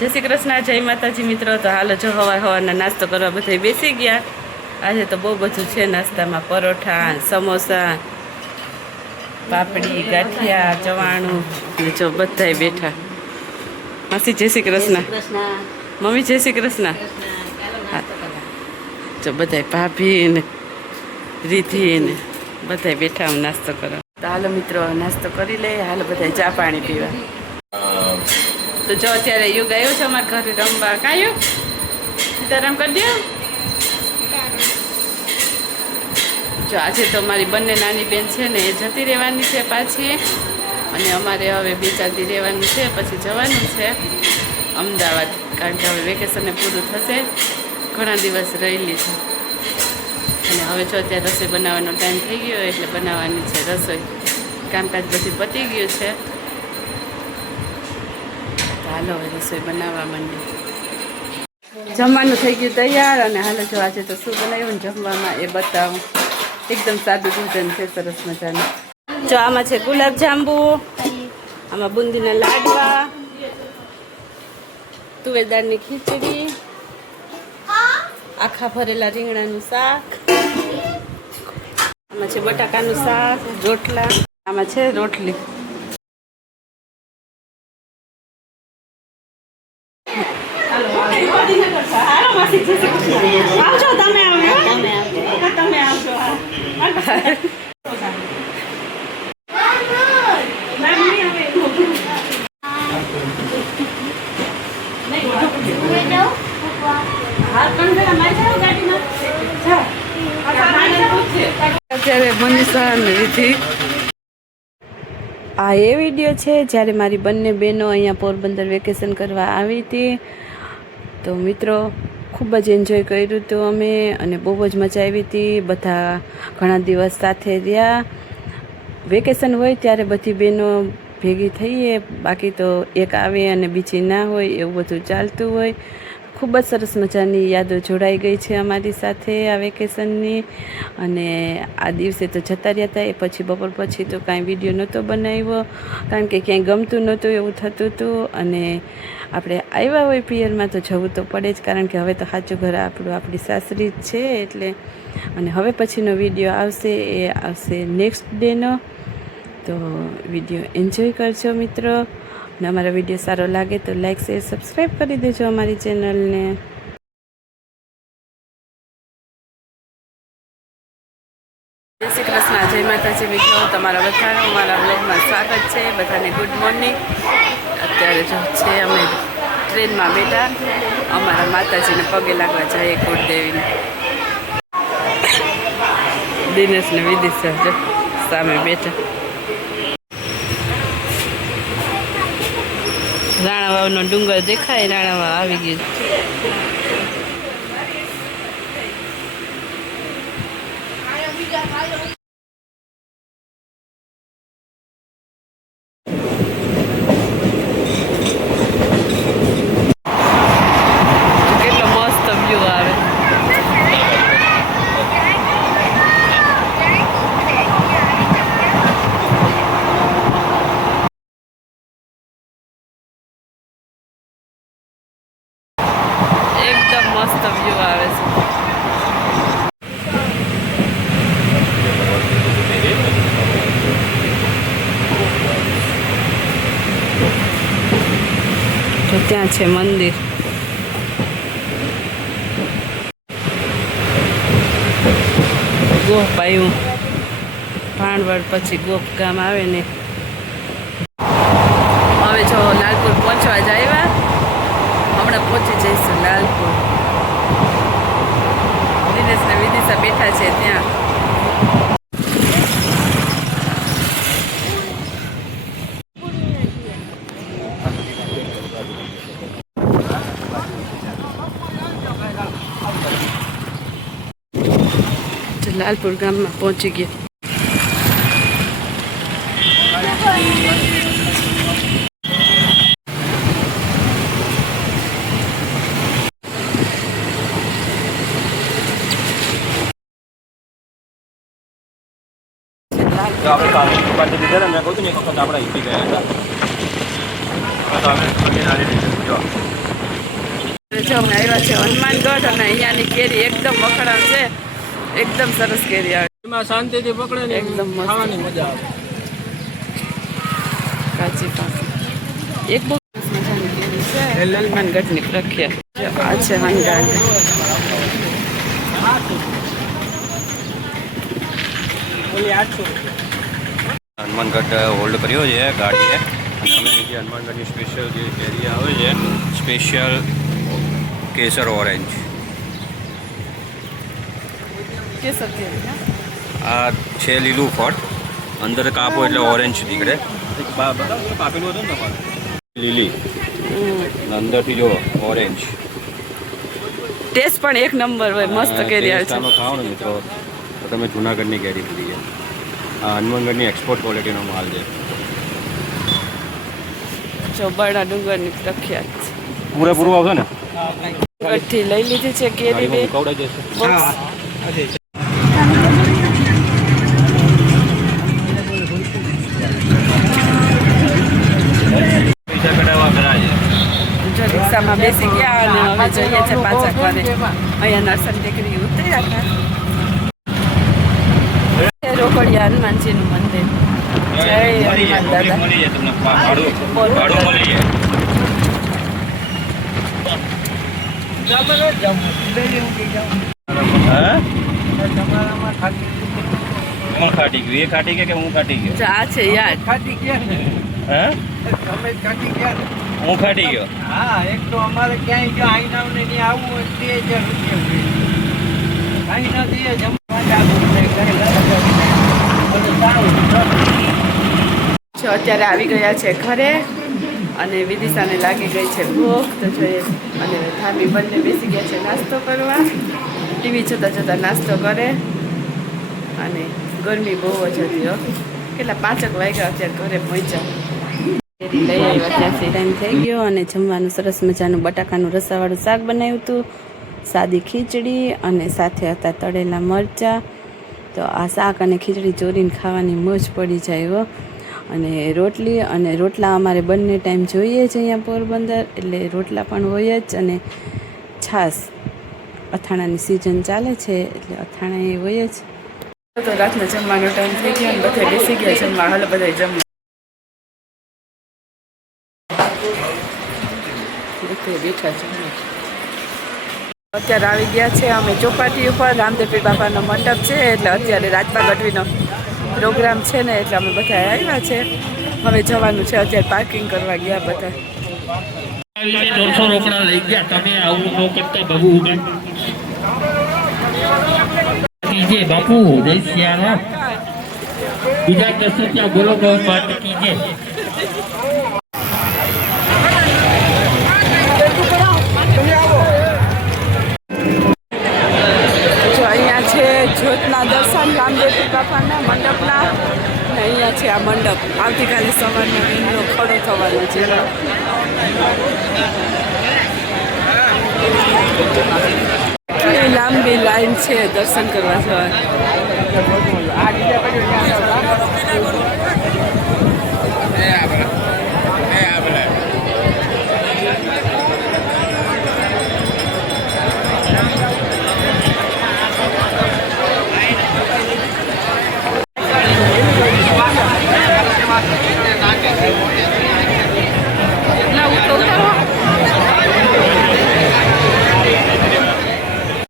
જય શ્રી કૃષ્ણ, જય માતાજી મિત્રો. તો હાલો જો હવારના નાસ્તો કરવા બધા બેસી ગયા. આજે તો બહુ બધું છે નાસ્તામાં, પરોઠા, સમોસા, પાપડી, ગાંઠિયા, ચવાણું ને જો બધા બેઠા. માસી જય શ્રી કૃષ્ણ, મમ્મી જય શ્રી કૃષ્ણ. હા જો બધા ભાભી ને રીધિ ને બધા બેઠા નાસ્તો કરવા. તો હાલો મિત્રો નાસ્તો કરી લે. હાલો બધા ચા પાણી પીવા. તો જો અત્યારે યુગ આવ્યો છે અમારા ઘરે રમવા. કાં યુગ સીતારામ કરી દો. જો આજે તો મારી બંને નાની બેન છે ને એ જતી રહેવાની છે પાછી, અને અમારે હવે 2-4 દી રહેવાનું છે, પછી જવાનું છે અમદાવાદ, કારણ કે હવે વેકેશનને પૂરું થશે. ઘણા દિવસ રહેલી છે અને હવે જો અત્યારે રસોઈ બનાવવાનો ટાઈમ થઈ ગયો એટલે બનાવવાની છે રસોઈ. કામકાજ બધું પતી ગયું છે. હાલો હવે રસોઈ બનાવવા માંડી. જમવાનું થઈ ગયું તૈયાર, અને હાલો જો આજે તો શું બનાવ્યું ને જમવામાં એ બતાવું. એકદમ સાદું ભોજન છે, સરસ મજાનું. જો આમાં છે ગુલાબ જાંબુ, આમાં બુંદીના લાડવા, તુવેરદાળની ખીચડી, આખા ભરેલા રીંગણાનું શાક, આમાં છે બટાકાનું શાક, રોટલા, આમાં છે રોટલી. આવજો તમે, તમે આવજો. અત્યારે મનીષા ને રીધિ, આ એ વિડીયો છે જ્યારે મારી બંને બહેનો અહીંયા પોરબંદર વેકેશન કરવા આવી હતી. તો મિત્રો ખૂબ જ એન્જોય કર્યું હતું અમે, અને બહુ જ મજા આવી હતી. બધા ઘણા દિવસ સાથે રહ્યા. વેકેશન હોય ત્યારે બધી બહેનો ભેગી થઈએ, બાકી તો એક આવે અને બીજી ના હોય, એવું બધું ચાલતું હોય. ખૂબ જ સરસ મજાની યાદો જોડાઈ ગઈ છે અમારી સાથે આ વેકેશનની. અને આ દિવસે તો જતા રહ્યા હતા, એ પછી બપોર પછી તો કાંઈ વિડીયો નહોતો બનાવ્યો, કારણ કે ક્યાંય ગમતું નહોતું એવું થતું હતું. અને આપણે આવ્યા હોય પિયરમાં તો જવું તો પડે જ, કારણ કે હવે તો સાચું ઘર આપણું આપણી સાસરી જ છે એટલે. અને હવે પછીનો વિડીયો આવશે એ આવશે નેક્સ્ટ ડેનો. તો વિડીયો એન્જોય કરજો મિત્રો, અને અમારો વિડીયો સારો લાગે તો લાઈક શેર સબસ્ક્રાઈબ કરી દેજો અમારી ચેનલને. જય શ્રી કૃષ્ણ, જય માતાજી મિત્રો. તમારા બધાનું અમારા બ્લોગમાં સ્વાગત છે. બધાને ગુડ મોર્નિંગ. અત્યારે જો છે અમે ટ્રેનમાં બેઠા, અમારા માતાજીને પગે લાગવા જાય કુળદેવીને. દિનેશ ને વિદિશા જો સામે બેઠા. રાણાવાવનો ડુંગર દેખાય, રાણાવાવ આવી ગયું. કેટલો મસ્ત વ્યૂ આવે. એકદમ મસ્ત વ્યૂ આવે છે. તો ત્યાં છે મંદિર. ગોપ આવ્યું, ભાણવડ પછી ગોપ ગામ આવે ને. હવે જો લાલપુર પહોંચવા જ આવ્યા, હમણાં પહોંચી જઈશું લાલપુર. દિનેશ ને વિદિશા બેઠા છે ત્યાં. લાલપુર ગામમાં પહોંચી ગયા. જો આપણે કાઢી દીધા ને મેં કહું છું ને એક વખત આપણે ઈપી ગયા હતા તો અમે નાની દીધું જો જો અમે આવ્યા છે હનુમાનગઢ અને અહીંયાની કેરી એકદમ વખણાવ છે, એકદમ સરસ કેરી આવે, એમાં શાંતિથી પકડે ને એકદમ મસ્ત. ખાવાની મજા આવે. કાચી પાસે એક બહુ સરસ મજાની કેરી છે હનુમાનગઢની પ્રખ્યાત. આ છે હનગાંઠ. ઓલી 800 હનુમાનગઢ હોલ્ડ કર્યો છે ગાડીએ, અને અમે જે હનુમાનગઢની સ્પેશિયલ જે કેરી આવે છે, સ્પેશિયલ કેસર ઓરેન્જ, કેસર કેરી હા. આ છે લીલું ફળ, અંદર કાપો એટલે ઓરેન્જ નીકળે, કાપેલું હતું ને તમારે. લીલી અને અંદરથી જો ઓરેન્જ. ટેસ્ટ પણ એક નંબર હોય, મસ્ત કેરી આવે છે. આનો ખાઓ ને મિત્રો તો તમે જુનાગઢની કેરી પીધી છે. આ હનુમાનગઢની એક્સપોર્ટ ક્વોલિટીનો માલ છે. ચોબાડા ડુંગરની પ્રખ્યાત છે. પૂરેપૂરું આવશે ને ગઢથી લઈ લીધી છે કેરી બે કવડાઈ જશે. બોક્સ. પૈસા કઢાવવા ઘણા છે. જો રિક્ષામાં બેસી ગયા અને હવે જઈએ છે પાછા ઘરે. અહીંયા નરસન ટેકરી ઉતરી રાખા રોકડિયા હનુમાનજીનું મંદિર. જય હનુમાન દાદા. મળી જાય તમને ભાડું મળી જાય. હા? કોણ ખાટી ગયું? એ ખાટી ગયા કે હું ખાટી ગયો? જો આ છે યાર. હા? હું ખાટી ગયો. હા, એક તો અમારે ક્યાંય જો આઈનાઓને નહીં આવવું હોય 3000 રૂપિયા આઈનાથી જો અત્યારે આવી ગયા છે ઘરે અને વિદિશાને લાગી ગઈ છે ભૂખ. તો જોઈએ અને ધામી બંને બેસી ગયા છે નાસ્તો કરવા. ટીવી જોતા જોતા નાસ્તો કરે અને ગરમી બહુ જ હતી હો. કેટલા 5 વાગ્યા અત્યારે ઘરે પહોંચ્યા. લઈ આવ્યા ત્યાંથી ટાઈમ થઈ ગયો અને જમવાનું સરસ મજાનું બટાકાનું રસાવાળું શાક બનાવ્યું હતું, સાદી ખીચડી અને સાથે હતા તળેલા મરચાં. તો આ શાક અને ખીચડી ચોરીને ખાવાની મોજ પડી જાય હો. અને રોટલી અને રોટલા અમારે બંને ટાઈમ જોઈએ જ અહીંયા પોરબંદર, એટલે રોટલા પણ હોય જ અને છાશ. અથાણાની સિઝન ચાલે છે એટલે અથાણા એ હોય જ. તો રાતનો જમવાનો ટાઈમ થઈ ગયો અને બધા બેસી ગયા જમવા. હાલો બધા જમવા. બેઠા છે અત્યારે આવી ગયા છે અમે ચોપાટી ઉપર. રામદેવપીર બાપાનો મંડપ છે એટલે અત્યારે રાજપા ગઢવીનો પ્રોગ્રામ છે ને એટલે અમે બધા આવ્યા છે. હવે જવાનું છે, અત્યારે પાર્કિંગ કરવા ગયા બધા. 150 રોકડા લઈ ગયા. તમે આવું ન કરતા બાબુ. કીજે બાપુ જય સિયારામ. બીજા કશું ત્યાં બોલો બહુ વાત કીજે. જો અહીંયા છે જ્યોતના દર્શન રામદેવપીર બાપાના મંડપના. અને અહીંયા છે આ મંડપ. આવતીકાલે સવારનો એમનો ખડો થવાનો છે. કેટલી લાંબી લાઈન છે દર્શન કરવા જવાની.